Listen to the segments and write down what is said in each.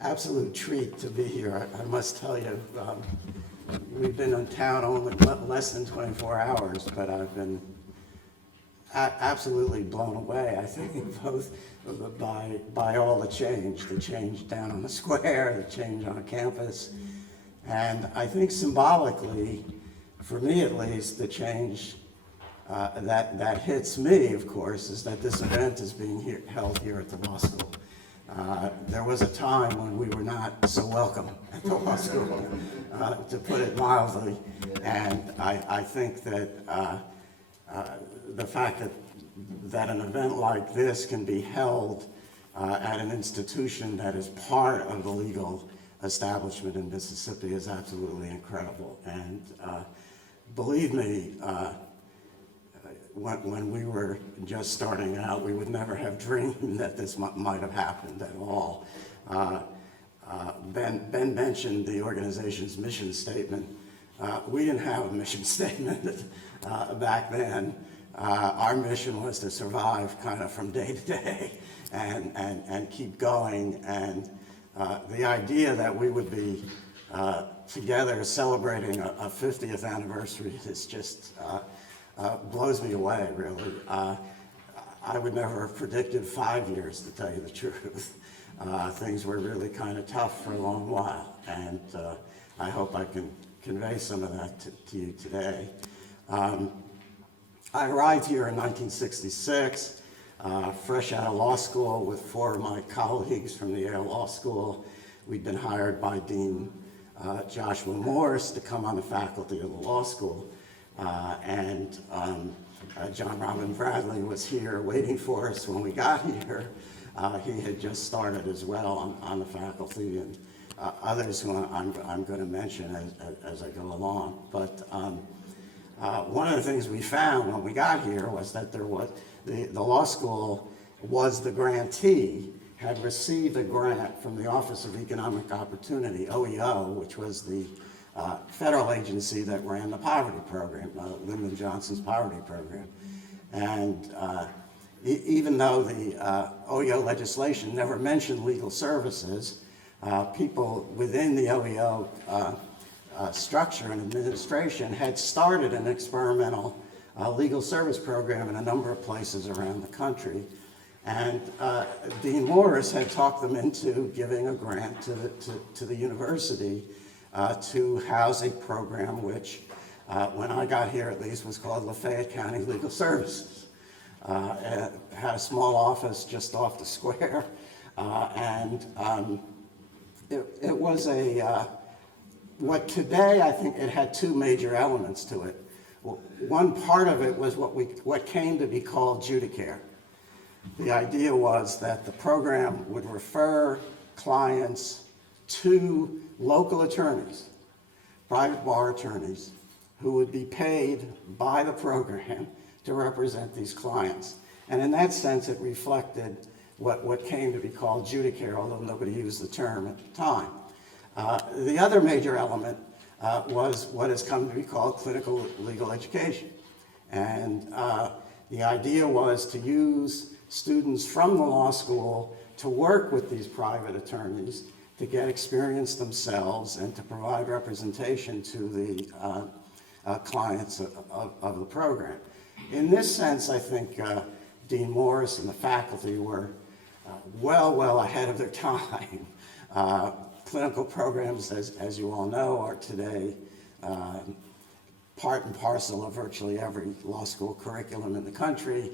absolute treat to be here. I must tell you, we've been in town only less than 24 hours, but I've been absolutely blown away, I think, both by all the change down on the square, the change on campus, and I think symbolically, for me at least, the change that hits me, of course, is that this event is being held here at the law school. There was a time when we were not so welcome at the law school, to put it mildly, and I think that the fact that an event like this can be held at an institution that is part of the legal establishment in Mississippi is absolutely incredible. And believe me, when we were just starting out, we would never have dreamed that this might have happened at all. Ben mentioned the organization's mission statement. We didn't have a mission statement back then. Our mission was to survive kind of from day to day and keep going. And the idea that we would be together celebrating a 50th anniversary is just blows me away, really. I would never have predicted 5 years, to tell you the truth. Things were really kind of tough for a long while, and I hope I can convey some of that to you today. I arrived here in 1966, fresh out of law school with 4 of my colleagues from the Yale Law School. We'd been hired by Dean Joshua Morris to come on the faculty of the law school. And John Robin Bradley was here waiting for us when we got here. He had just started as well on the faculty, and others who I'm going to mention as I go along. But one of the things we found when we got here was that there was the law school was the grantee, had received a grant from the Office of Economic Opportunity, OEO, which was the federal agency that ran the poverty program, Lyndon Johnson's poverty program. And even though the OEO legislation never mentioned legal services, people within the OEO structure and administration had started an experimental legal service program in a number of places around the country. And Dean Morris had talked them into giving a grant to the university to house a program which, when I got here at least, was called Lafayette County Legal Services. It had a small office just off the square, and it was what today I think it had 2 major elements to it. One part of it was what came to be called Judicare. The idea was that the program would refer clients to local attorneys, private bar attorneys, who would be paid by the program to represent these clients. And in that sense, it reflected what came to be called Judicare, although nobody used the term at the time. The other major element was what has come to be called clinical legal education. And the idea was to use students from the law school to work with these private attorneys to get experience themselves and to provide representation to the clients of the program. In this sense, I think Dean Morris and the faculty were well ahead of their time. Clinical programs, as you all know, are today part and parcel of virtually every law school curriculum in the country.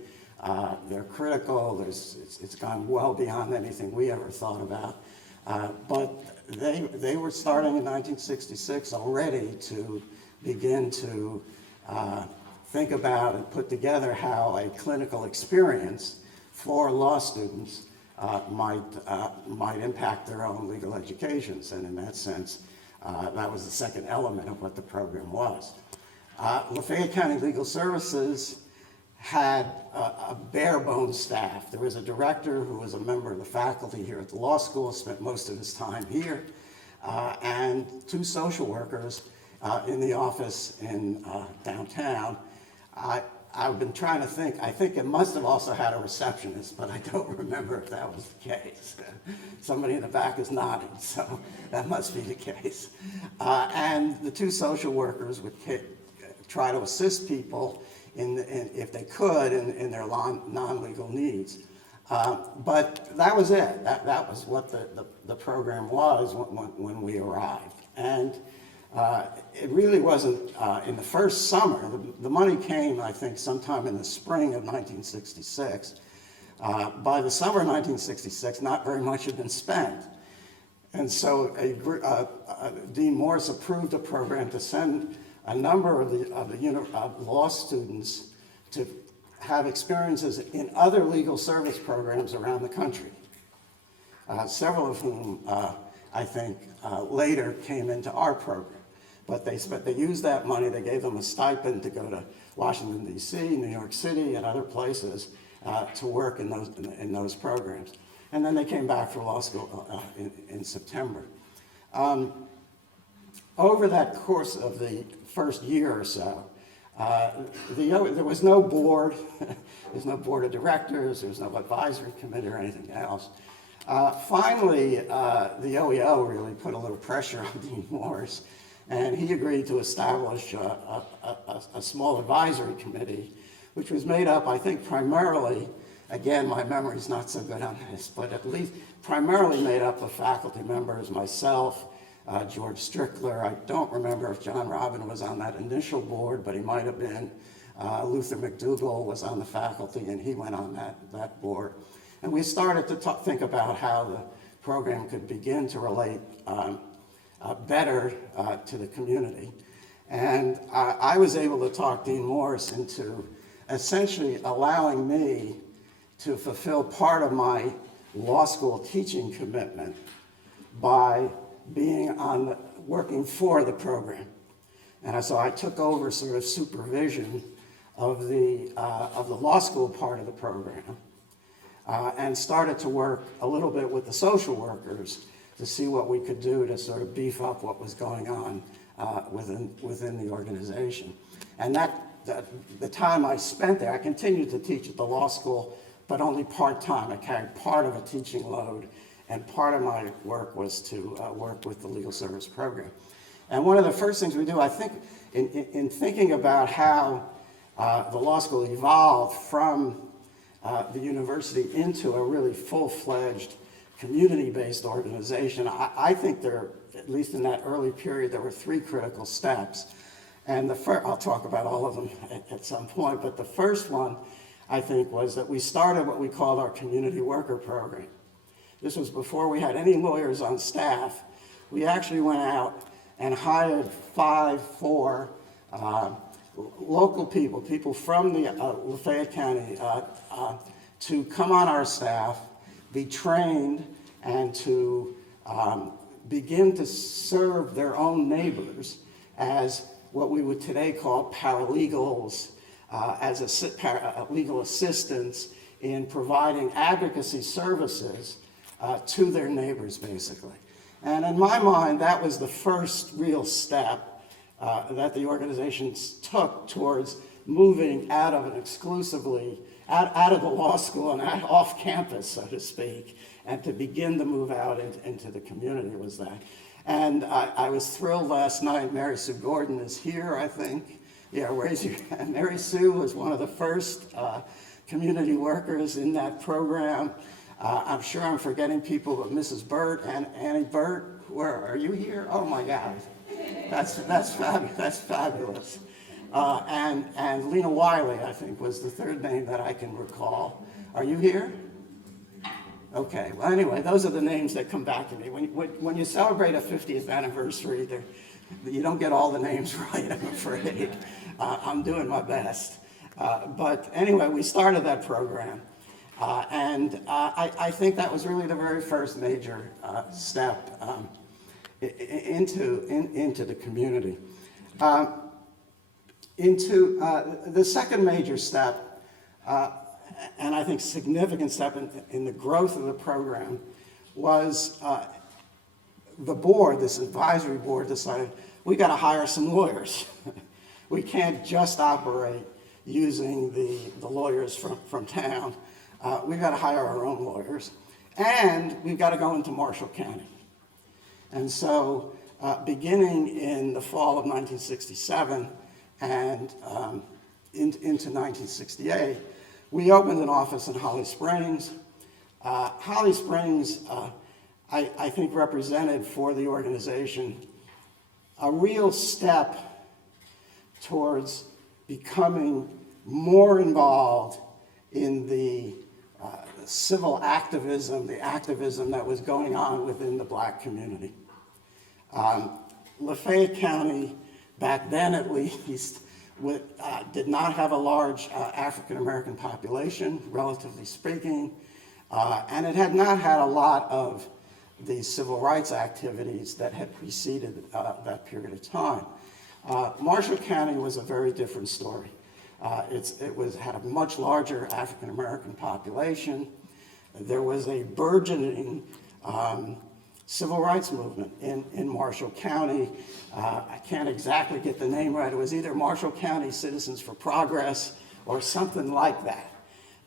They're critical. It's gone well beyond anything we ever thought about. But they were starting in 1966 already to begin to think about and put together how a clinical experience for law students might impact their own legal educations. And in that sense, that was the second element of what the program was. Lafayette County Legal Services had a bare bones staff. There was a director who was a member of the faculty here at the law school, spent most of his time here, and 2 social workers in the office in downtown. I've been trying to think. I think it must have also had a receptionist, but I don't remember if that was the case. Somebody in the back is nodding, so that must be the case. And the 2 social workers would try to assist people if they could in their non-legal needs. But that was it. That was what the program was when we arrived. And it really wasn't in the first summer. The money came, I think, sometime in the spring of 1966. By the summer of 1966, not very much had been spent. And so Dean Morris approved a program to send a number of law students to have experiences in other legal service programs around the country, several of whom I think later came into our program. But they used that money, they gave them a stipend to go to Washington, D.C., New York City, and other places to work in those programs. And then they came back for law school in September. Over that course of the first year or so, there was no board, there's no board of directors, there's no advisory committee or anything else. Finally, the OEO really put a little pressure on Dean Morris, and he agreed to establish a small advisory committee, which was made up, I think, primarily, again, my memory's not so good on this, but at least primarily made up of faculty members, myself, George Strickler. I don't remember if John Robin was on that initial board, but he might have been. Luther McDougall was on the faculty, and he went on that board. And we started to think about how the program could begin to relate better to the community. And I was able to talk Dean Morris into essentially allowing me to fulfill part of my law school teaching commitment by being working for the program. And so I took over sort of supervision of the law school part of the program and started to work a little bit with the social workers to see what we could do to sort of beef up what was going on within the organization. And the time I spent there, I continued to teach at the law school, but only part-time. I carried part of a teaching load, and part of my work was to work with the legal service program. And one of the first things we do, I think, in thinking about how the law school evolved from the university into a really full-fledged community-based organization, I think there, at least in that early period, there were 3 critical steps. And I'll talk about all of them at some point, but the first one, I think, was that we started what we called our community worker program. This was before we had any lawyers on staff. We actually went out and hired 4 local people from the Lafayette County, to come on our staff, be trained, and to begin to serve their own neighbors as what we would today call paralegals, as legal assistants in providing advocacy services to their neighbors, basically. And in my mind, that was the first real step that the organization took towards moving out of an exclusively, out of the law school and off campus, so to speak, and to begin to move out into the community was that. And I was thrilled last night. Mary Sue Gordon is here, I think. Yeah, raise your hand. Mary Sue was one of the first community workers in that program. I'm sure I'm forgetting people, but Mrs. Burt and Annie Burt, where are you here? Oh my God, that's fabulous. And Lena Wiley, I think, was the third name that I can recall. Are you here? Okay, well anyway, those are the names that come back to me. When you celebrate a 50th anniversary, you don't get all the names right, I'm afraid. I'm doing my best. But anyway, we started that program. And I think that was really the very first major step into the community. The second major step, and I think significant step in the growth of the program, was the board, this advisory board, decided we got to hire some lawyers. We can't just operate using the lawyers from town. We've got to hire our own lawyers, and we've got to go into Marshall County. And so beginning in the fall of 1967 and into 1968, we opened an office in Holly Springs. Holly Springs, I think, represented for the organization a real step towards becoming more involved in the civil activism, the activism that was going on within the black community. Lafayette County, back then at least, did not have a large African-American population, relatively speaking, and it had not had a lot of the civil rights activities that had preceded that period of time. Marshall County was a very different story. It had a much larger African-American population. There was a burgeoning civil rights movement in Marshall County. I can't exactly get the name right. It was either Marshall County Citizens for Progress or something like that.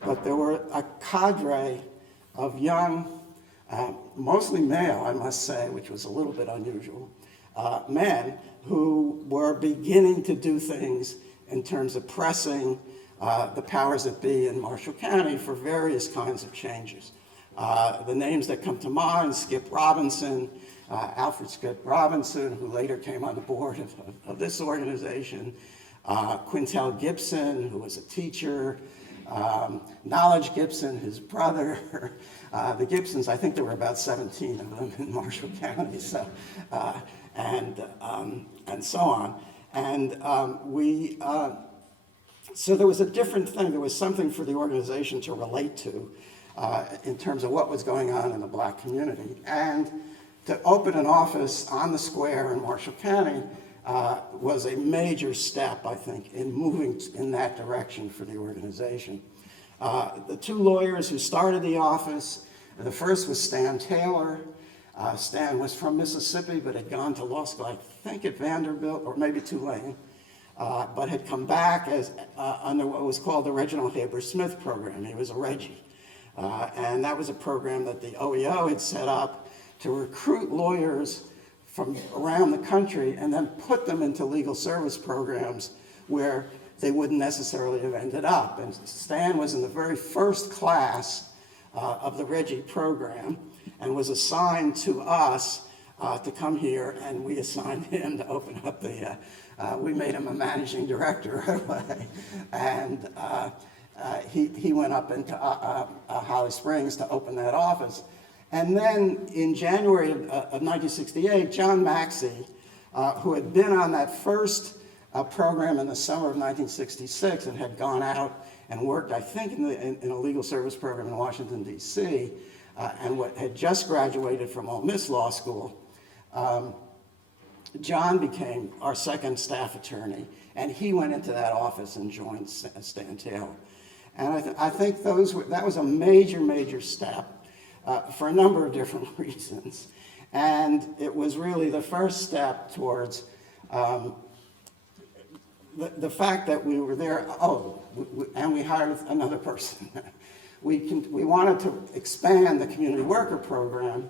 But there were a cadre of young, mostly male, I must say, which was a little bit unusual, men who were beginning to do things in terms of pressing the powers that be in Marshall County for various kinds of changes. The names that come to mind: Skip Robinson, Alfred Skip Robinson, who later came on the board of this organization, Quintel Gibson, who was a teacher, Knowledge Gibson, his brother. The Gibsons, I think there were about 17 of them in Marshall County, so, and so on. And so there was a different thing. There was something for the organization to relate to in terms of what was going on in the black community. And to open an office on the square in Marshall County was a major step, I think, in moving in that direction for the organization. The two lawyers who started the office, the first was Stan Taylor. Stan was from Mississippi, but had gone to law school, I think at Vanderbilt, or maybe Tulane, but had come back as under what was called the Reginald Haber Smith program. He was a Reggie. And that was a program that the OEO had set up to recruit lawyers from around the country and then put them into legal service programs where they wouldn't necessarily have ended up. And Stan was in the very first class of the Reggie program and was assigned to us to come here, and we assigned him to open up the, we made him a managing director right away. And he went up into Holly Springs to open that office. And then in January of 1968, John Maxey, who had been on that first program in the summer of 1966 and had gone out and worked, I think, in a legal service program in Washington, D.C., and had just graduated from Ole Miss Law School, John became our second staff attorney, and he went into that office and joined Stan Taylor. And I think that was a major, major step for a number of different reasons. And it was really the first step towards the fact that we were there, and we hired another person. We wanted to expand the community worker program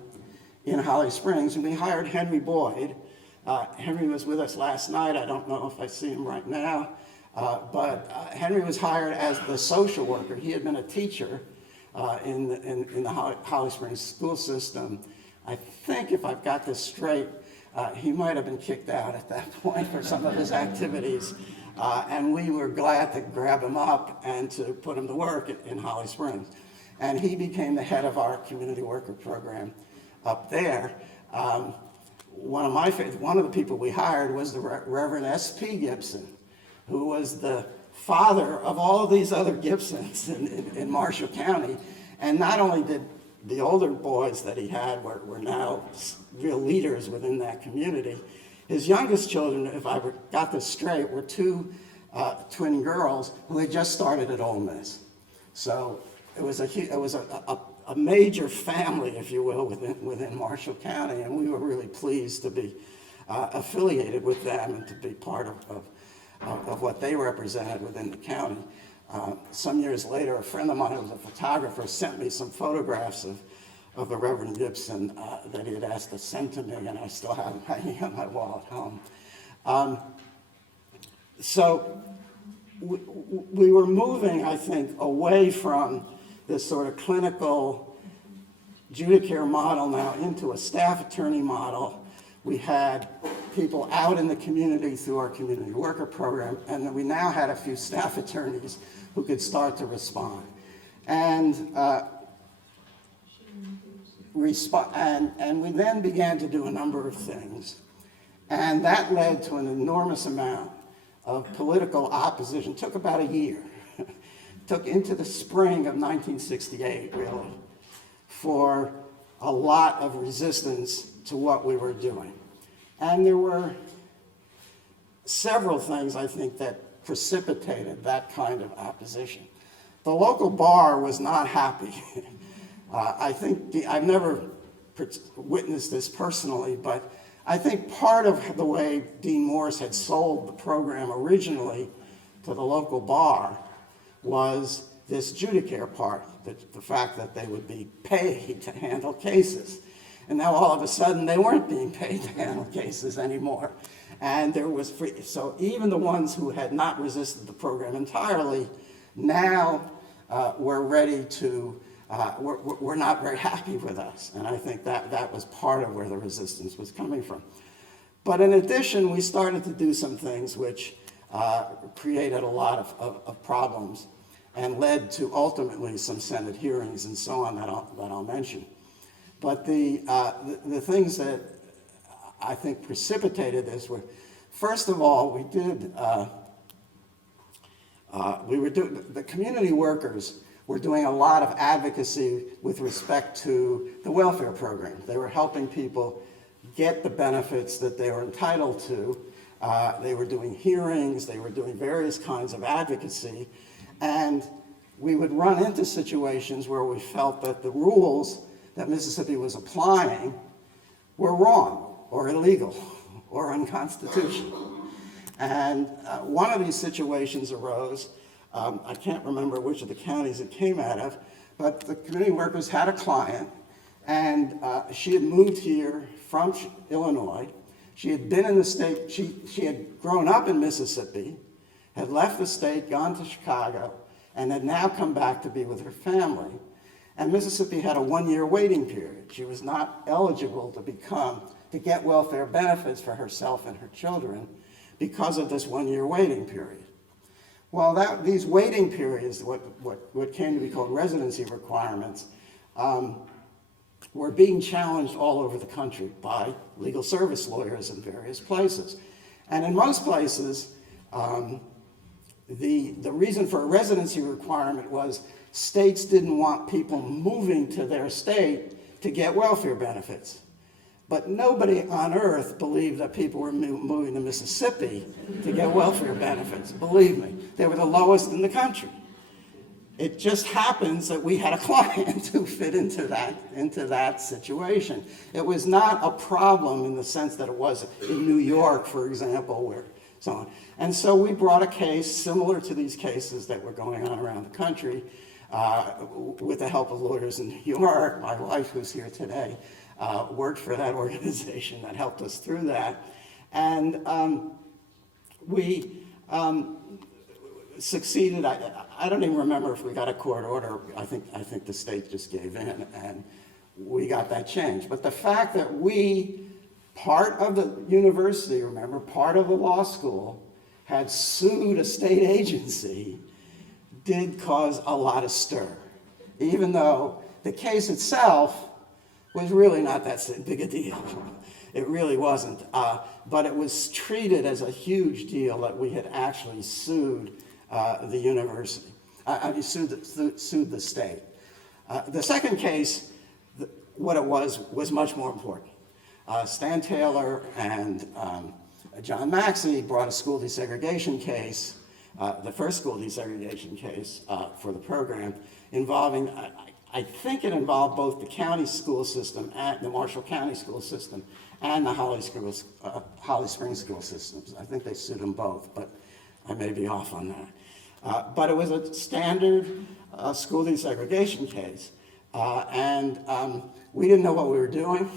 in Holly Springs, and we hired Henry Boyd. Henry was with us last night. I don't know if I see him right now, but Henry was hired as the social worker. He had been a teacher in the Holly Springs school system. I think, if I've got this straight, he might have been kicked out at that point for some of his activities. And we were glad to grab him up and to put him to work in Holly Springs. And he became the head of our community worker program up there. One of the people we hired was the Reverend S.P. Gibson, who was the father of all of these other Gibsons in Marshall County. And not only did the older boys that he had were now real leaders within that community, his youngest children, if I got this straight, were two twin girls who had just started at Ole Miss. So it was a major family, if you will, within Marshall County, and we were really pleased to be affiliated with them and to be part of of what they represented within the county. Some years later, a friend of mine who was a photographer sent me some photographs of the Reverend Gibson that he had asked to send to me, and I still have them hanging on my wall at home. So we were moving, I think, away from this sort of clinical judicare model now into a staff attorney model. We had people out in the community through our community worker program, and then we now had a few staff attorneys who could start to respond. And we then began to do a number of things. And that led to an enormous amount of political opposition. It took about a year. Took into the spring of 1968, really, for a lot of resistance to what we were doing. And there were several things, I think, that precipitated that kind of opposition. The local bar was not happy. I think, I've never witnessed this personally, but I think part of the way Dean Morris had sold the program originally to the local bar was this judicare part, the fact that they would be paid to handle cases. And now all of a sudden they weren't being paid to handle cases anymore. And there was free, so even the ones who had not resisted the program entirely now were ready to, were not very happy with us. And I think that was part of where the resistance was coming from. But in addition, we started to do some things which created a lot of problems and led to ultimately some Senate hearings and so on that I'll mention. But the things that I think precipitated this were, first of all, the community workers were doing a lot of advocacy with respect to the welfare program. They were helping people get the benefits that they were entitled to. They were doing hearings, they were doing various kinds of advocacy, and we would run into situations where we felt that the rules that Mississippi was applying were wrong or illegal or unconstitutional. And one of these situations arose, I can't remember which of the counties it came out of, but the community workers had a client, and she had moved here from Illinois. She had been in the state, she had grown up in Mississippi, had left the state, gone to Chicago, and had now come back to be with her family. And Mississippi had a 1-year waiting period. She was not eligible to get welfare benefits for herself and her children because of this 1-year waiting period. Well, these waiting periods, what came to be called residency requirements, were being challenged all over the country by legal service lawyers in various places. And in most places, the reason for a residency requirement was states didn't want people moving to their state to get welfare benefits. But nobody on earth believed that people were moving to Mississippi to get welfare benefits. Believe me, they were the lowest in the country. It just happens that we had a client who fit into that situation. It was not a problem in the sense that it was in New York, for example, where so on. And so we brought a case similar to these cases that were going on around the country with the help of lawyers in New York. My wife, who's here today, worked for that organization that helped us through that. And we succeeded. I don't even remember if we got a court order. I think the state just gave in, and we got that changed. But the fact that we, part of the university, remember, part of the law school, had sued a state agency did cause a lot of stir, even though the case itself was really not that big a deal. It really wasn't, but it was treated as a huge deal that we had actually sued the university. Sued the state. The second case, what it was much more important. Stan Taylor and John Maxey brought a school desegregation case, the first school desegregation case for the program, involving, I think it involved both the county school system, and the Marshall County school system, and the Holly Springs school systems. I think they sued them both, but I may be off on that. But it was a standard school desegregation case. And we didn't know what we were doing.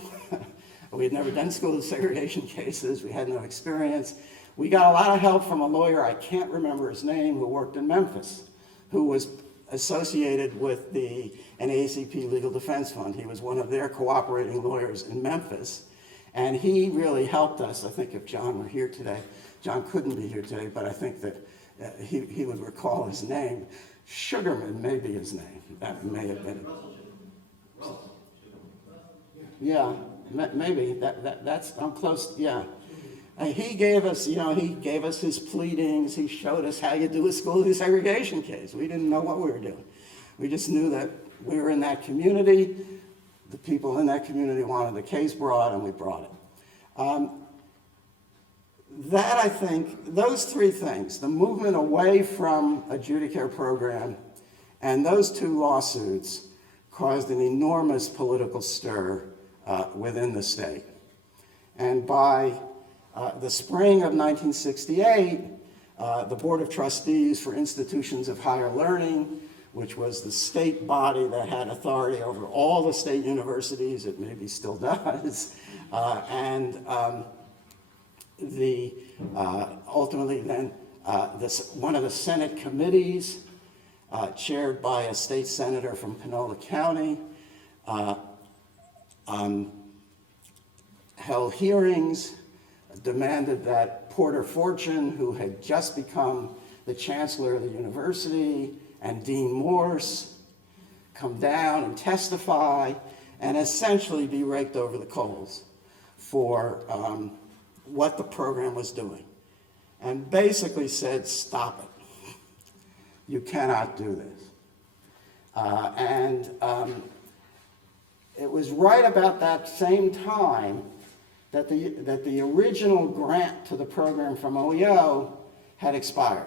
We had never done school desegregation cases. We had no experience. We got a lot of help from a lawyer, I can't remember his name, who worked in Memphis, who was associated with the NAACP Legal Defense Fund. He was one of their cooperating lawyers in Memphis. And he really helped us. I think if John were here today, John couldn't be here today, but I think that he would recall his name. Sugarman may be his name. That may have been it. Yeah, maybe. That's, I'm close, yeah. And he gave us, he gave us his pleadings. He showed us how you do a school desegregation case. We didn't know what we were doing. We just knew that we were in that community. The people in that community wanted the case brought, and we brought it. That, I think, those three things, the movement away from a Judicare program and those two lawsuits caused an enormous political stir within the state. And by the spring of 1968, the Board of Trustees for Institutions of Higher Learning, which was the state body that had authority over all the state universities, it maybe still does, and ultimately then one of the Senate committees, chaired by a state senator from Panola County, held hearings, demanded that Porter Fortune, who had just become the chancellor of the university, and Dean Morse come down and testify and essentially be raked over the coals for what the program was doing, and basically said, stop it. You cannot do this. It was right about that same time that the original grant to the program from OEO had expired.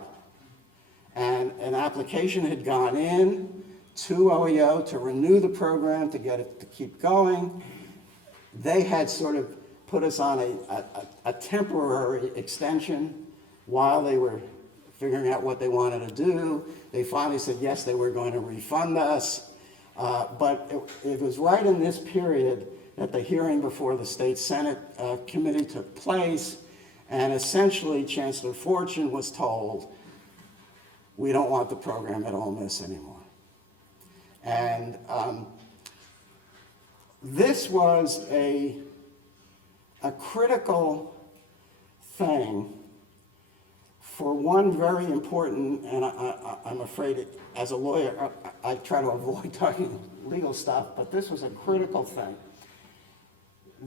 And an application had gone in to OEO to renew the program, to get it to keep going. They had sort of put us on a temporary extension while they were figuring out what they wanted to do. They finally said yes, they were going to refund us. But it was right in this period that the hearing before the state Senate committee took place, and essentially Chancellor Fortune was told, we don't want the program at Ole Miss anymore. And this was a critical thing for one very important, and I'm afraid as a lawyer, I try to avoid talking legal stuff, but this was a critical thing.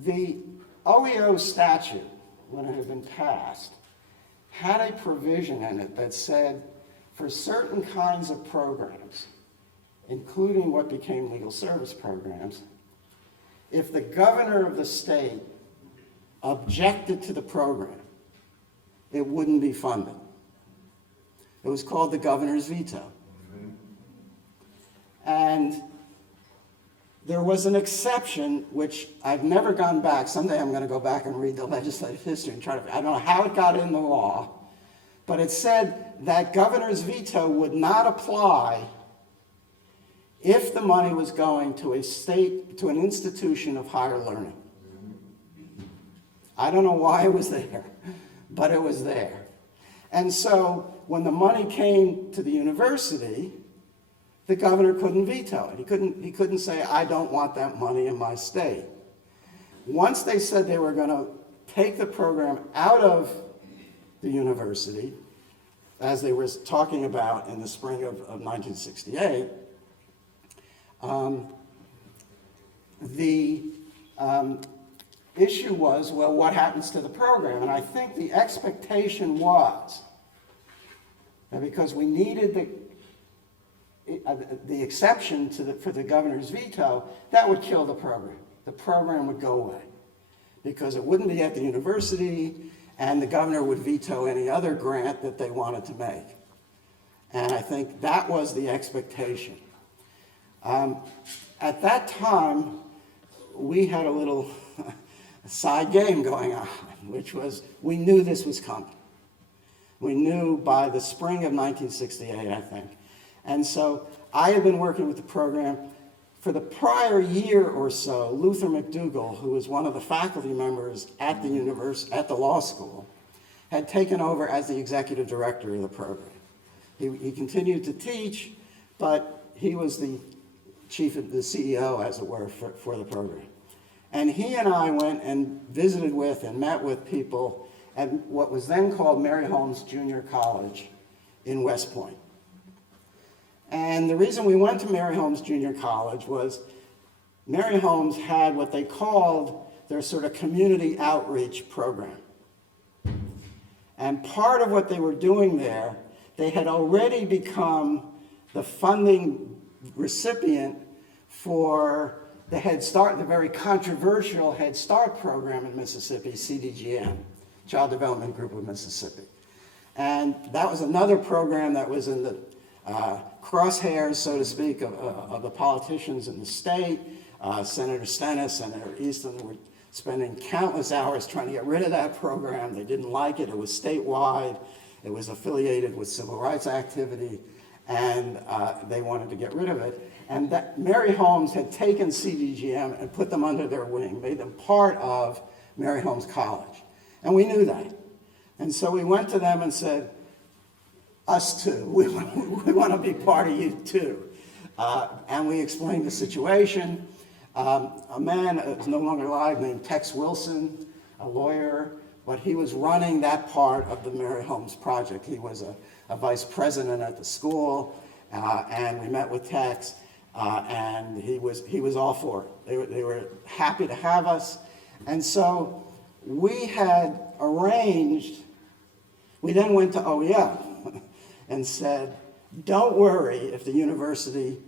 The OEO statute, when it had been passed, had a provision in it that said for certain kinds of programs, including what became legal service programs, if the governor of the state objected to the program, it wouldn't be funded. It was called the governor's veto. And there was an exception, which I've never gone back. Someday I'm going to go back and read the legislative history and try to, I don't know how it got in the law, but it said that governor's veto would not apply if the money was going to a state, to an institution of higher learning. I don't know why it was there, but it was there. And so when the money came to the university, the governor couldn't veto it. He couldn't say, I don't want that money in my state. Once they said they were going to take the program out of the university, as they were talking about in the spring of 1968, the issue was, well, what happens to the program? And I think the expectation was that because we needed the exception for the governor's veto, that would kill the program. The program would go away because it wouldn't be at the university, and the governor would veto any other grant that they wanted to make. And I think that was the expectation. At that time, we had a little side game going on, which was we knew this was coming. We knew by the spring of 1968, I think. And so I had been working with the program. For the prior year or so, Luther McDougall, who was one of the faculty members at the law school, had taken over as the executive director of the program. He continued to teach, but he was the the CEO, as it were, for the program. And he and I went and visited with and met with people at what was then called Mary Holmes Junior College in West Point. And the reason we went to Mary Holmes Junior College was Mary Holmes had what they called their sort of community outreach program. And part of what they were doing there, they had already become the funding recipient for the Head Start, the very controversial Head Start program in Mississippi, CDGM, Child Development Group of Mississippi. And that was another program that was in the crosshairs, so to speak, of the politicians in the state. Senator Stennis, Senator Easton were spending countless hours trying to get rid of that program. They didn't like it. It was statewide. It was affiliated with civil rights activity, and they wanted to get rid of it. And that Mary Holmes had taken CDGM and put them under their wing, made them part of Mary Holmes College. And we knew that. And so we went to them and said, us too, we want to be part of you too. And we explained the situation. A man is no longer alive named Tex Wilson, a lawyer, but he was running that part of the Mary Holmes project. He was a vice president at the school, and we met with Tex, and he was all for it. They were happy to have us. And so we had arranged, we then went to OEO and said, don't worry if the university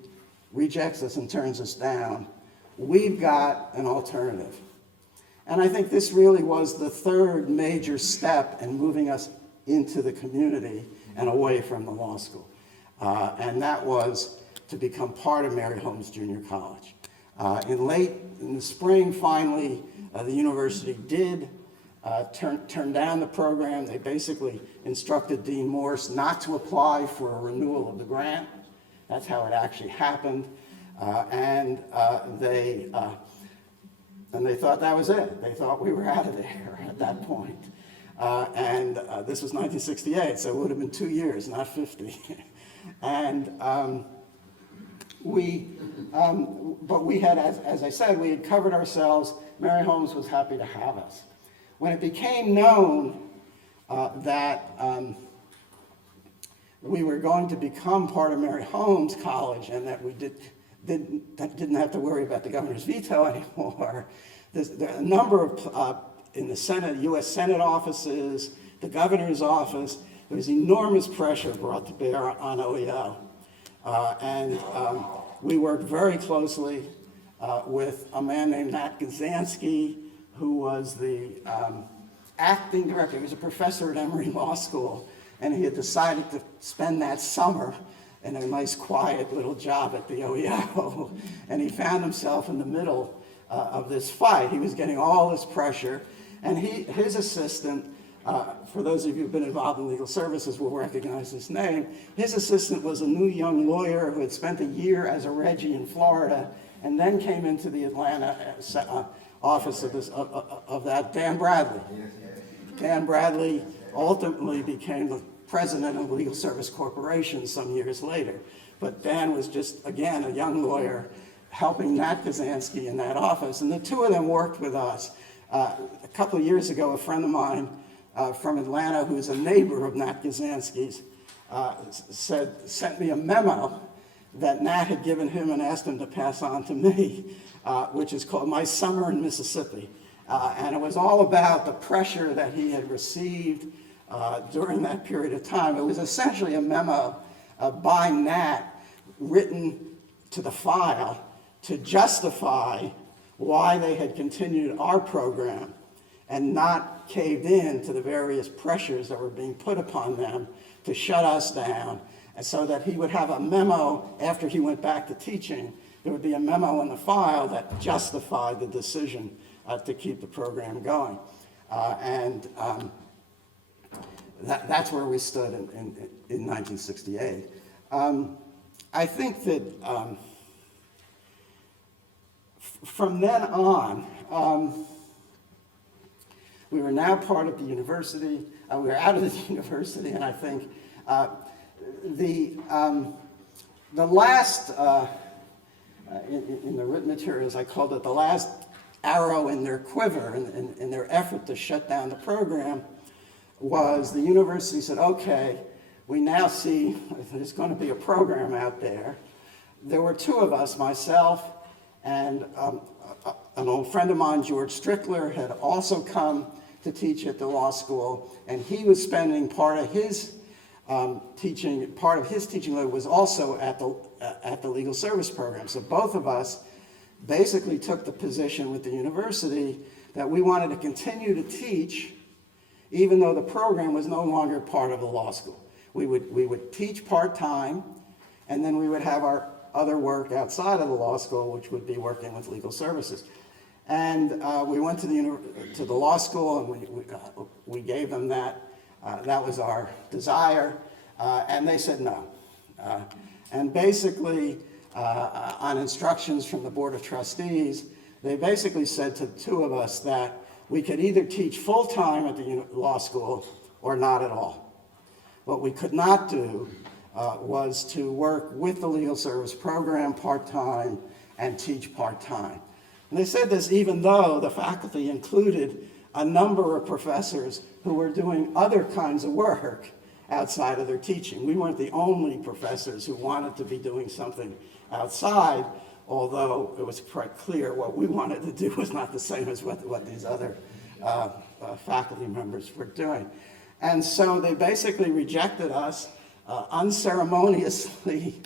rejects us and turns us down. We've got an alternative. And I think this really was the third major step in moving us into the community and away from the law school. And that was to become part of Mary Holmes Junior College. In the spring, finally, the university did turn down the program. They basically instructed Dean Morse not to apply for a renewal of the grant. That's how it actually happened. And they thought that was it. They thought we were out of there at that point. This was 1968, so it would have been 2 years, not 50. But we had, as I said, we had covered ourselves. Mary Holmes was happy to have us. When it became known that we were going to become part of Mary Holmes College and that we didn't have to worry about the governor's veto anymore, there are a number of, in the Senate, U.S. Senate offices, the governor's office, there was enormous pressure brought to bear on OEO. We worked very closely with a man named Nat Gazansky, who was the acting director. He was a professor at Emory Law School, and he had decided to spend that summer in a nice, quiet little job at the OEO. And he found himself in the middle of this fight. He was getting all this pressure, and his assistant, for those of you who've been involved in legal services will recognize his name, his assistant was a new young lawyer who had spent a year as a Reggie in Florida, and then came into the Atlanta office of that, Dan Bradley. Dan Bradley ultimately became the president of Legal Service Corporation some years later. But Dan was just, again, a young lawyer helping Nat Kazansky in that office. And the two of them worked with us. A couple of years ago, a friend of mine from Atlanta, who's a neighbor of Nat Kazansky's, sent me a memo that Nat had given him and asked him to pass on to me, which is called My Summer in Mississippi. And it was all about the pressure that he had received during that period of time. It was essentially a memo by Nat written to the file to justify why they had continued our program and not caved in to the various pressures that were being put upon them to shut us down. And so that he would have a memo after he went back to teaching. There would be a memo in the file that justified the decision to keep the program going. that's where we stood in 1968. I think that from then on, we were now part of the university. We were out of the university, and I think the last, in the written materials, I called it the last arrow in their quiver, in their effort to shut down the program, was the university said, okay, we now see there's going to be a program out there. There were two of us, myself and an old friend of mine, George Strickler, had also come to teach at the law school, and he was spending part of his teaching load was also at the legal service program. So both of us basically took the position with the university that we wanted to continue to teach even though the program was no longer part of the law school. We would teach part-time, and then we would have our other work outside of the law school, which would be working with legal services. And we went to the law school, and we gave them that. That was our desire, and they said no. And basically, on instructions from the Board of Trustees, they basically said to the two of us that we could either teach full-time at the law school or not at all. What we could not do was to work with the legal service program part-time and teach part-time. And they said this even though the faculty included a number of professors who were doing other kinds of work outside of their teaching. We weren't the only professors who wanted to be doing something outside, although it was quite clear what we wanted to do was not the same as what these other faculty members were doing. And so they basically rejected us, unceremoniously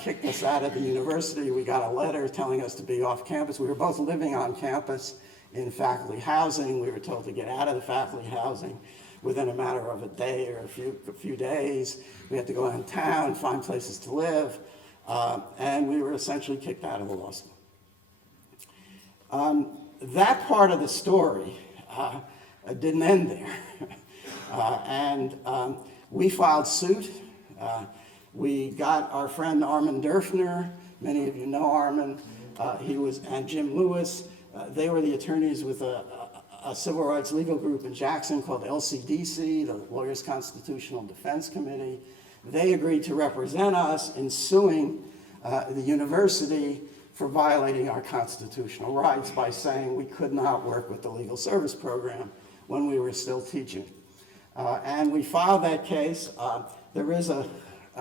kicked us out of the university. We got a letter telling us to be off campus. We were both living on campus in faculty housing. We were told to get out of the faculty housing within a matter of a day or a few days. We had to go out in town, find places to live, and we were essentially kicked out of the law school. That part of the story didn't end there. And we filed suit. We got our friend Armin Derfner. Many of you know Armin. And Jim Lewis. They were the attorneys with a civil rights legal group in Jackson called LCDC, the Lawyers Constitutional Defense Committee. They agreed to represent us in suing the university for violating our constitutional rights by saying we could not work with the legal service program when we were still teaching. And we filed that case. There is a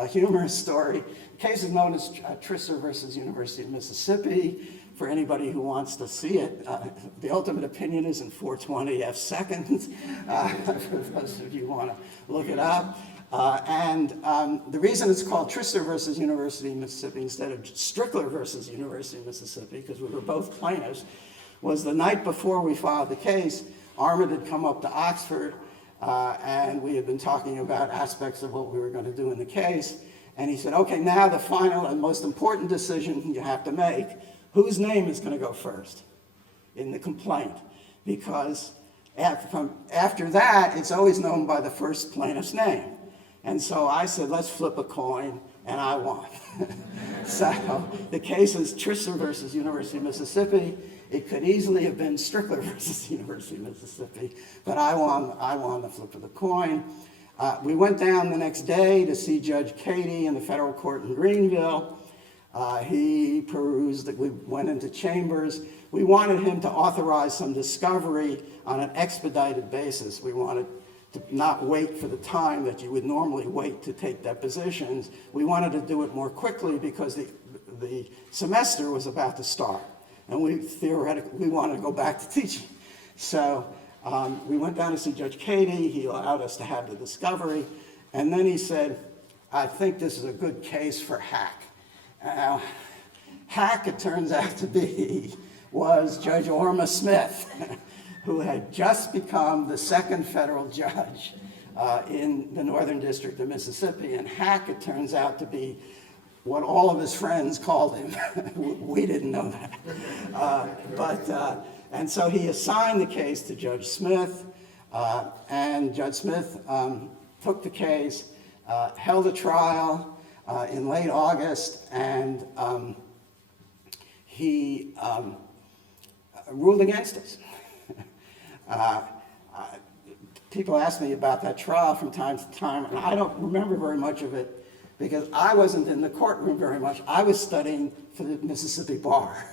humorous story. The case is known as Trister versus University of Mississippi. For anybody who wants to see it, the ultimate opinion is in 420 F seconds, for those of you who want to look it up. The reason it's called Trister versus University of Mississippi instead of Strickler versus University of Mississippi, because we were both plaintiffs, was the night before we filed the case, Armin had come up to Oxford, and we had been talking about aspects of what we were going to do in the case. And he said, okay, now the final and most important decision you have to make, whose name is going to go first in the complaint? Because after that, it's always known by the first plaintiff's name. And so I said, let's flip a coin, and I won. So the case is Trister versus University of Mississippi. It could easily have been Strickler versus University of Mississippi, but I won the flip of the coin. We went down the next day to see Judge Cady in the federal court in Greenville. He perused that we went into chambers. We wanted him to authorize some discovery on an expedited basis. We wanted to not wait for the time that you would normally wait to take depositions. We wanted to do it more quickly because the semester was about to start. And we wanted to go back to teaching. So we went down to see Judge Cady. He allowed us to have the discovery. And then he said, I think this is a good case for Hack. Now, Hack, it turns out to be, was Judge Orma Smith, who had just become the second federal judge in the Northern District of Mississippi. And Hack, it turns out to be what all of his friends called him. We didn't know that. And so he assigned the case to Judge Smith, and Judge Smith took the case, held a trial in late August, and he ruled against us. People ask me about that trial from time to time, and I don't remember very much of it because I wasn't in the courtroom very much. I was studying for the Mississippi bar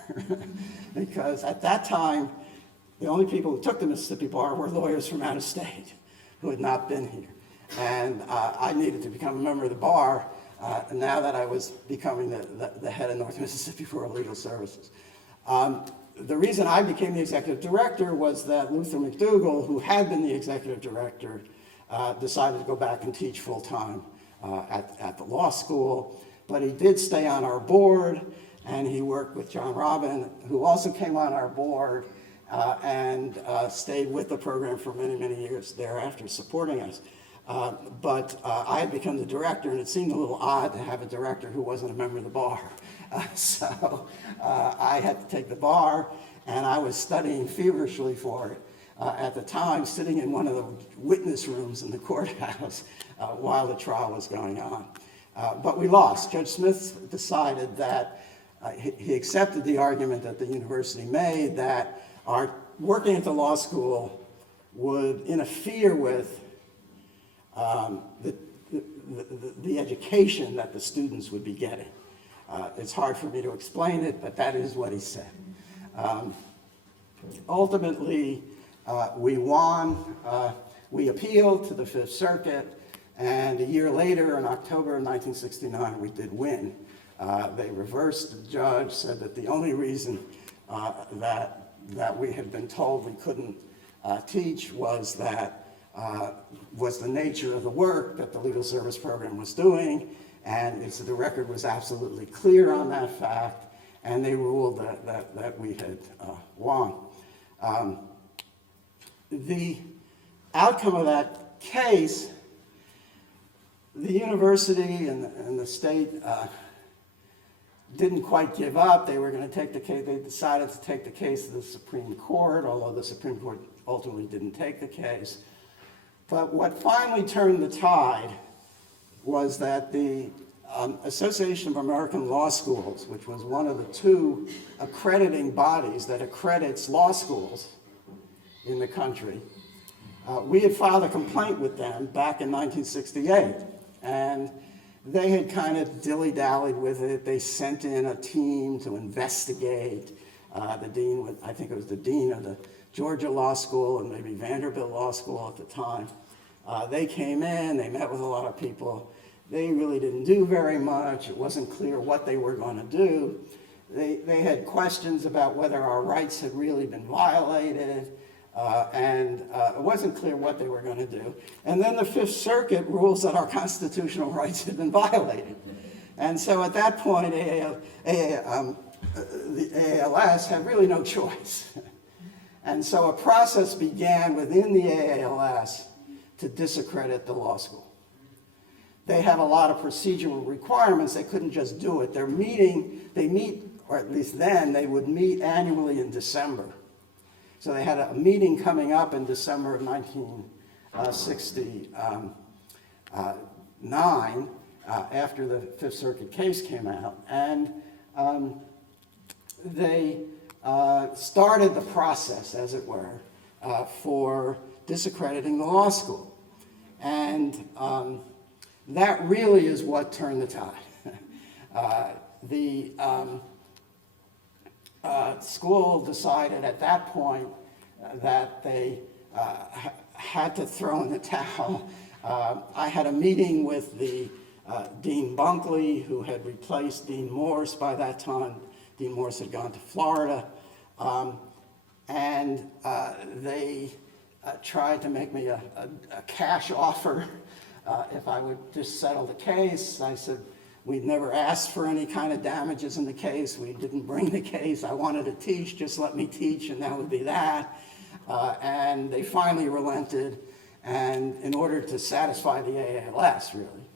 because at that time, the only people who took the Mississippi bar were lawyers from out of state who had not been here. And I needed to become a member of the bar now that I was becoming the head of North Mississippi Rural Legal Services. The reason I became the executive director was that Luther McDougall, who had been the executive director, decided to go back and teach full-time at the law school. But he did stay on our board, and he worked with John Robin, who also came on our board and stayed with the program for many, many years thereafter, supporting us. But I had become the director, and it seemed a little odd to have a director who wasn't a member of the bar. So I had to take the bar, and I was studying feverishly for it at the time, sitting in one of the witness rooms in the courthouse while the trial was going on. But we lost. Judge Smith decided that he accepted the argument that the university made that our working at the law school would interfere with the education that the students would be getting. It's hard for me to explain it, but that is what he said. Ultimately, we won. We appealed to the Fifth Circuit, and a year later, in October of 1969, we did win. They reversed the judge, said that the only reason that we had been told we couldn't teach was that was the nature of the work that the legal service program was doing, and the record was absolutely clear on that fact, and they ruled that we had won. The outcome of that case, the university and the state didn't quite give up. They were going to take the case. They decided to take the case to the Supreme Court, although the Supreme Court ultimately didn't take the case. But what finally turned the tide was that the Association of American Law Schools, which was one of the two accrediting bodies that accredits law schools in the country, we had filed a complaint with them back in 1968, and they had kind of dilly-dallied with it. They sent in a team to investigate. The dean, I think it was the dean of the Georgia Law School and maybe Vanderbilt Law School at the time. They came in, they met with a lot of people. They really didn't do very much. It wasn't clear what they were going to do. They had questions about whether our rights had really been violated, and it wasn't clear what they were going to do. And then the Fifth Circuit rules that our constitutional rights had been violated. And so at that point, the AALS had really no choice. And so a process began within the AALS to discredit the law school. They have a lot of procedural requirements. They couldn't just do it. They meet, or at least then, they would meet annually in December. So they had a meeting coming up in December of 1969 after the Fifth Circuit case came out. And they started the process, as it were, for discrediting the law school. And that really is what turned the tide. The school decided at that point that they had to throw in the towel. I had a meeting with the Dean Bunkley, who had replaced Dean Morse by that time. Dean Morse had gone to Florida. And they tried to make me a cash offer if I would just settle the case. I said, we'd never asked for any kind of damages in the case. We didn't bring the case. I wanted to teach, just let me teach, and that would be that. And they finally relented, and in order to satisfy the AALS, really.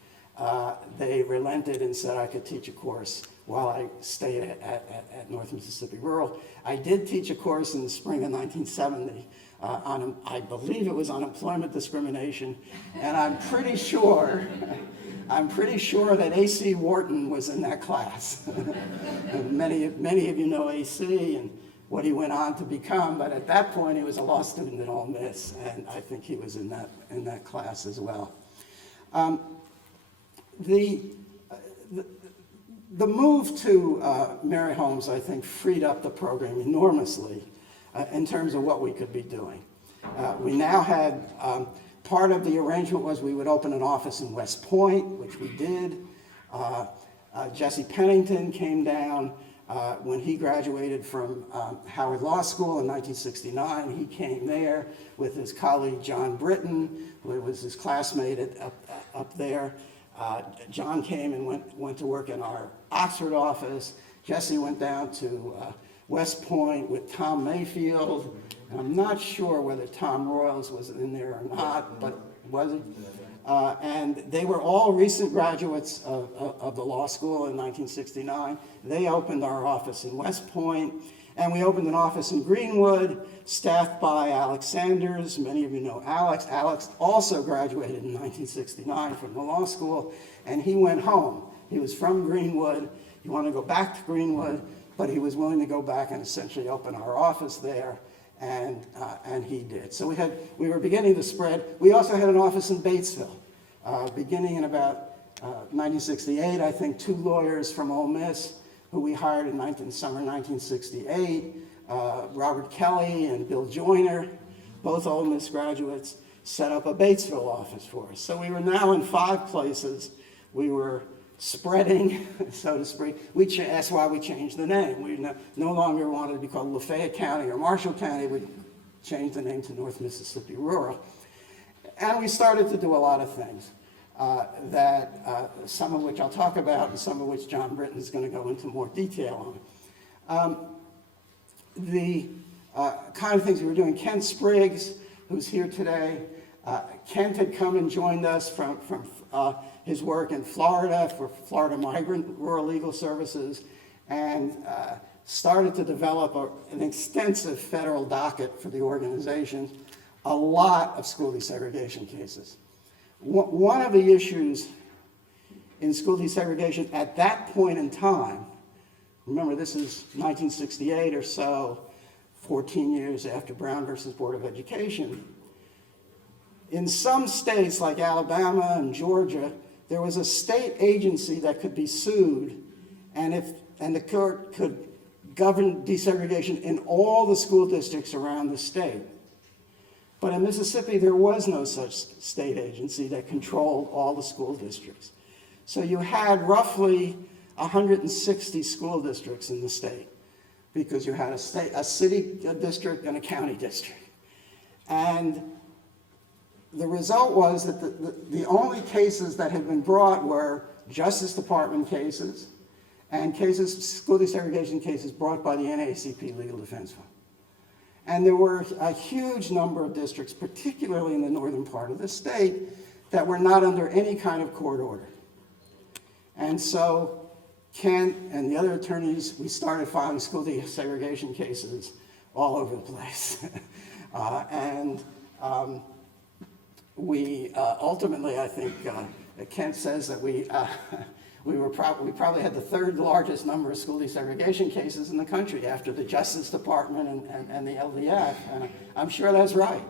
they relented and said I could teach a course while I stayed at North Mississippi Rural. I did teach a course in the spring of 1970 on, I believe it was unemployment discrimination, and I'm pretty sure that A.C. Wharton was in that class. And many of you know A.C. and what he went on to become, but at that point he was a law student at Ole Miss, and I think he was in that class as well. The move to Mary Holmes, I think, freed up the program enormously in terms of what we could be doing. We now had, part of the arrangement was we would open an office in West Point, which we did. Jesse Pennington came down when he graduated from Howard Law School in 1969. He came there with his colleague John Britton, who was his classmate up there. John came and went to work in our Oxford office. Jesse went down to West Point with Tom Mayfield. And I'm not sure whether Tom Royals was in there or not, but was he? And they were all recent graduates of the law school in 1969. They opened our office in West Point, and we opened an office in Greenwood, staffed by Alex Sanders. Many of you know Alex. Alex also graduated in 1969 from the law school, and he went home. He was from Greenwood. He wanted to go back to Greenwood, but he was willing to go back and essentially open our office there, and he did. So we were beginning to spread. We also had an office in Batesville, beginning in about 1968. I think 2 lawyers from Ole Miss who we hired in summer 1968, Robert Kelly and Bill Joyner, both Ole Miss graduates, set up a Batesville office for us. So we were now in 5 places. We were spreading, so to speak. That's why we changed the name. We no longer wanted to be called Lafayette County or Marshall County. We changed the name to North Mississippi Rural. And we started to do a lot of things. Some of which I'll talk about and some of which John Britton is going to go into more detail on. The kind of things we were doing, Kent Spriggs, who's here today, Kent had come and joined us from his work in Florida for Florida Migrant Rural Legal Services, and started to develop an extensive federal docket for the organization, a lot of school desegregation cases. One of the issues in school desegregation at that point in time, remember this is 1968 or so, 14 years after Brown versus Board of Education, in some states like Alabama and Georgia, there was a state agency that could be sued, and the court could govern desegregation in all the school districts around the state. But in Mississippi, there was no such state agency that controlled all the school districts. So you had roughly 160 school districts in the state, because you had a city district and a county district. And the result was that the only cases that had been brought were Justice Department cases and school desegregation cases brought by the NAACP Legal Defense Fund. And there were a huge number of districts, particularly in the northern part of the state, that were not under any kind of court order. And so Kent and the other attorneys, we started filing school desegregation cases all over the place. We ultimately, I think, Kent says that we probably had the 3rd largest number of school desegregation cases in the country after the Justice Department and the LDF, and I'm sure that's right,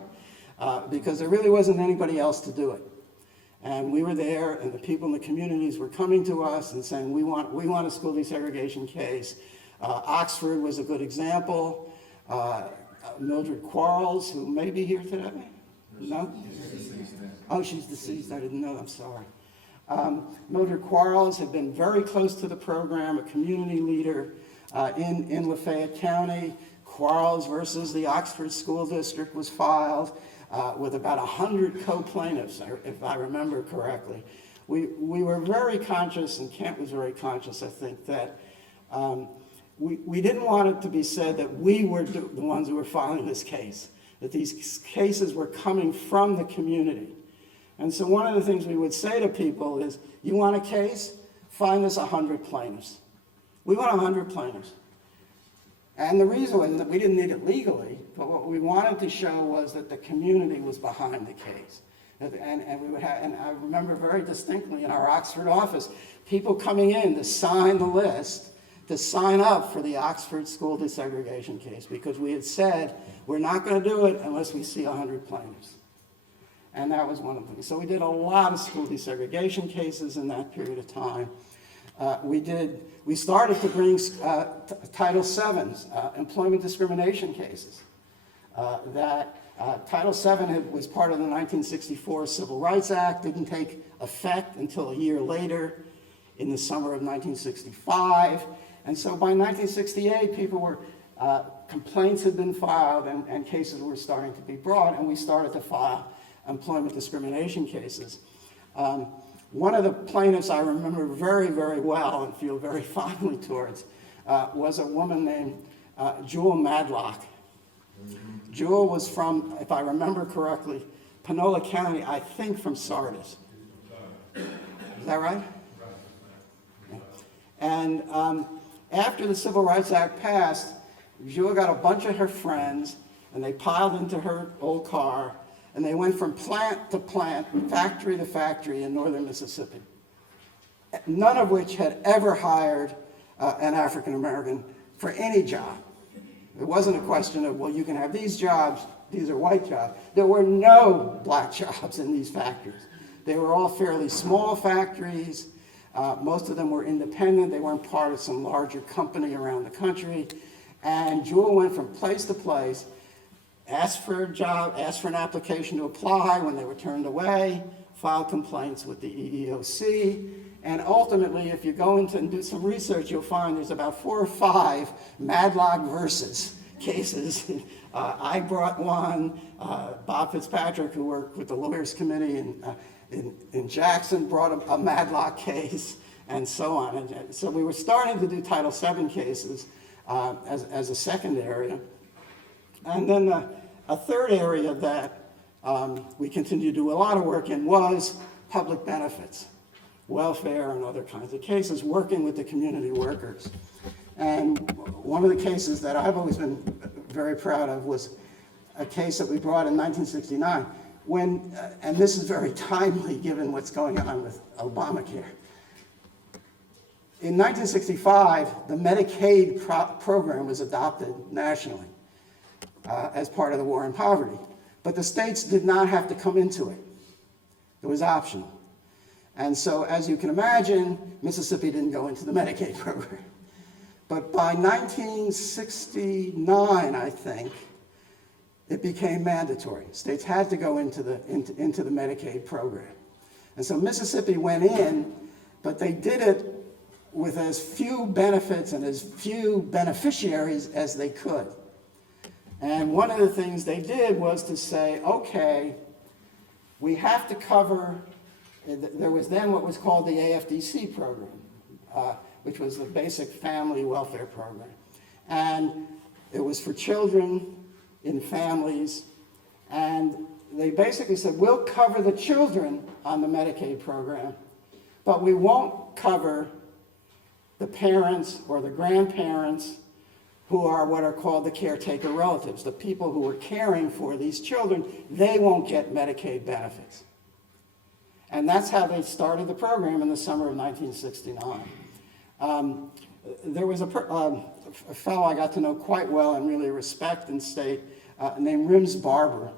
because there really wasn't anybody else to do it. And we were there, and the people in the communities were coming to us and saying, we want a school desegregation case. Oxford was a good example. Mildred Quarles, who may be here today? No? Oh, she's deceased. I didn't know. I'm sorry. Mildred Quarles had been very close to the program, a community leader in Lafayette County. Quarles versus the Oxford School District was filed with about 100 co-plaintiffs, if I remember correctly. We were very conscious, and Kent was very conscious, I think, that we didn't want it to be said that we were the ones who were filing this case, that these cases were coming from the community. And so one of the things we would say to people is, you want a case? Find us 100 plaintiffs. We want 100 plaintiffs. And the reason was that we didn't need it legally, but what we wanted to show was that the community was behind the case. And we would have, and I remember very distinctly in our Oxford office, people coming in to sign the list, to sign up for the Oxford school desegregation case, because we had said, we're not going to do it unless we see 100 plaintiffs. And that was one of the things. So we did a lot of school desegregation cases in that period of time. We started to bring Title VII's, employment discrimination cases. Title VII was part of the 1964 Civil Rights Act, didn't take effect until a year later in the summer of 1965. And so by 1968, complaints had been filed and cases were starting to be brought, and we started to file employment discrimination cases. One of the plaintiffs I remember very, very well and feel very fondly towards was a woman named Jewel Madlock. Jewel was from, if I remember correctly, Panola County, I think from Sardis. Is that right? And after the Civil Rights Act passed, Jewel got a bunch of her friends, and they piled into her old car, and they went from plant to plant, factory to factory in northern Mississippi, none of which had ever hired an African American for any job. It wasn't a question of, well, you can have these jobs, these are white jobs. There were no black jobs in these factories. They were all fairly small factories. Most of them were independent. They weren't part of some larger company around the country. And Jewel went from place to place, asked for a job, asked for an application to apply when they were turned away, filed complaints with the EEOC, and ultimately, if you go into and do some research, you'll find there's about 4 or 5 Madlock versus cases. I brought one, Bob Fitzpatrick, who worked with the Lawyers Committee in Jackson, brought a Madlock case, and so on. And so we were starting to do Title VII cases as a second area. And then a third area that we continued to do a lot of work in was public benefits, welfare and other kinds of cases, working with the community workers. And one of the cases that I've always been very proud of was a case that we brought in 1969 when, and this is very timely given what's going on with Obamacare. In 1965, the Medicaid program was adopted nationally as part of the war on poverty. But the states did not have to come into it. It was optional. And so, as you can imagine, Mississippi didn't go into the Medicaid program. But by 1969, I think, it became mandatory. States had to go into the Medicaid program. And so Mississippi went in, but they did it with as few benefits and as few beneficiaries as they could. And one of the things they did was to say, okay, we have to cover, there was then what was called the AFDC program, which was the Basic Family Welfare Program. And it was for children in families. And they basically said, we'll cover the children on the Medicaid program, but we won't cover the parents or the grandparents who are what are called the caretaker relatives, the people who are caring for these children. They won't get Medicaid benefits. And that's how they started the program in the summer of 1969. There was a fellow I got to know quite well and really respect in state named Rims Barber.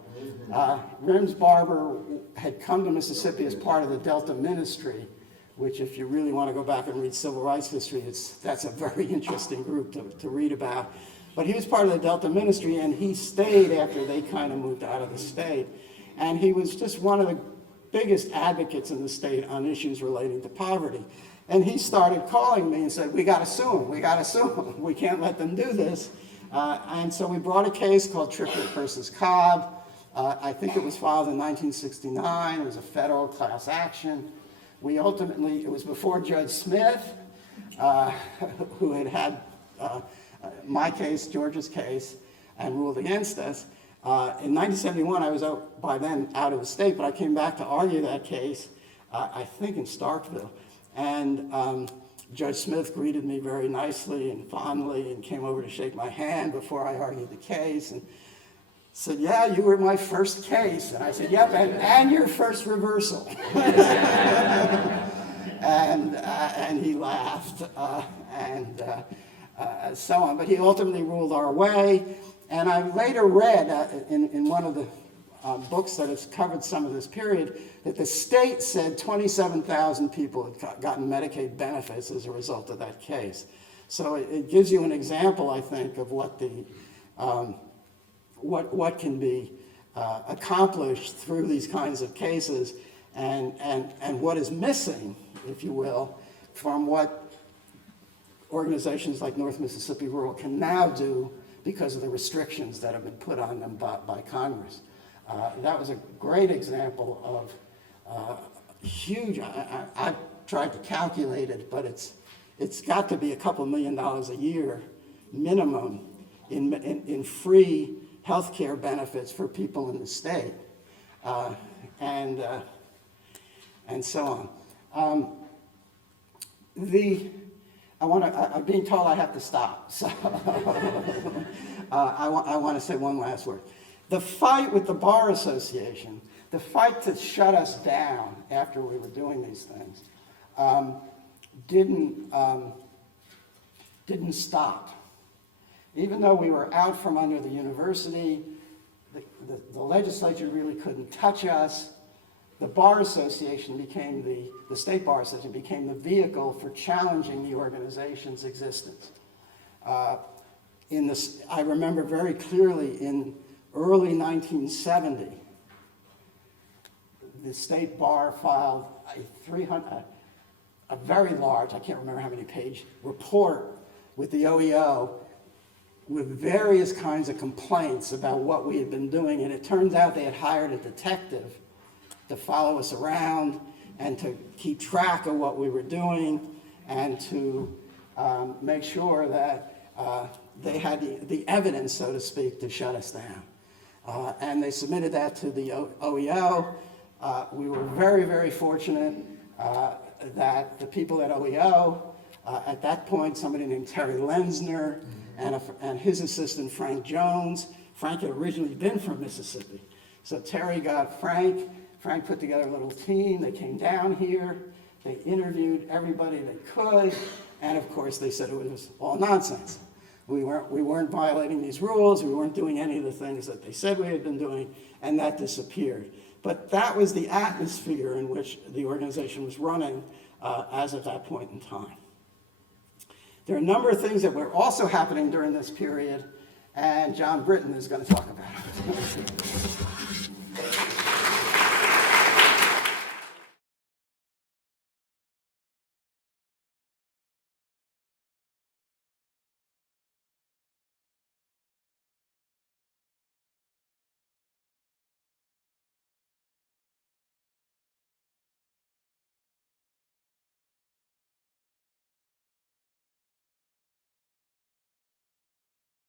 Rims Barber had come to Mississippi as part of the Delta Ministry, which if you really want to go back and read civil rights history, that's a very interesting group to read about. But he was part of the Delta Ministry, and he stayed after they kind of moved out of the state. And he was just one of the biggest advocates in the state on issues relating to poverty. And he started calling me and said, we got to sue them, we got to sue them. We can't let them do this. And so we brought a case called Triplett versus Cobb. I think it was filed in 1969. It was a federal class action. We ultimately, it was before Judge Smith, who had my case, George's case, and ruled against us. In 1971, I was by then out of the state, but I came back to argue that case, I think in Starkville. And Judge Smith greeted me very nicely and fondly and came over to shake my hand before I argued the case and said, yeah, you were my first case. And I said, yep, and your first reversal. And he laughed and so on. But he ultimately ruled our way. And I later read in one of the books that has covered some of this period that the state said 27,000 people had gotten Medicaid benefits as a result of that case. So it gives you an example, I think, of what the what can be accomplished through these kinds of cases, and what is missing, if you will, from what organizations like North Mississippi Rural can now do because of the restrictions that have been put on them by Congress. That was a great example of huge, I've tried to calculate it, but it's got to be a couple $1 million a year minimum in free health care benefits for people in the state, and so on. I'm being told I have to stop, so I want to say one last word. The fight with the Bar Association, the fight to shut us down after we were doing these things, didn't stop. Even though we were out from under the university, the legislature really couldn't touch us. The Bar Association became the State Bar Association became the vehicle for challenging the organization's existence. I remember very clearly in early 1970, the State Bar filed a very large, I can't remember how many page report with the OEO with various kinds of complaints about what we had been doing, and it turns out they had hired a detective to follow us around and to keep track of what we were doing and to make sure that they had the evidence, so to speak, to shut us down. And they submitted that to the OEO. We were very, very fortunate that the people at OEO, at that point, somebody named Terry Lenzner and his assistant, Frank Jones. Frank had originally been from Mississippi. So Terry got Frank. Frank put together a little team. They came down here. They interviewed everybody they could. And of course, they said it was all nonsense. We weren't violating these rules. We weren't doing any of the things that they said we had been doing, and that disappeared. But that was the atmosphere in which the organization was running as of that point in time. There are a number of things that were also happening during this period, and John Britton is going to talk about it.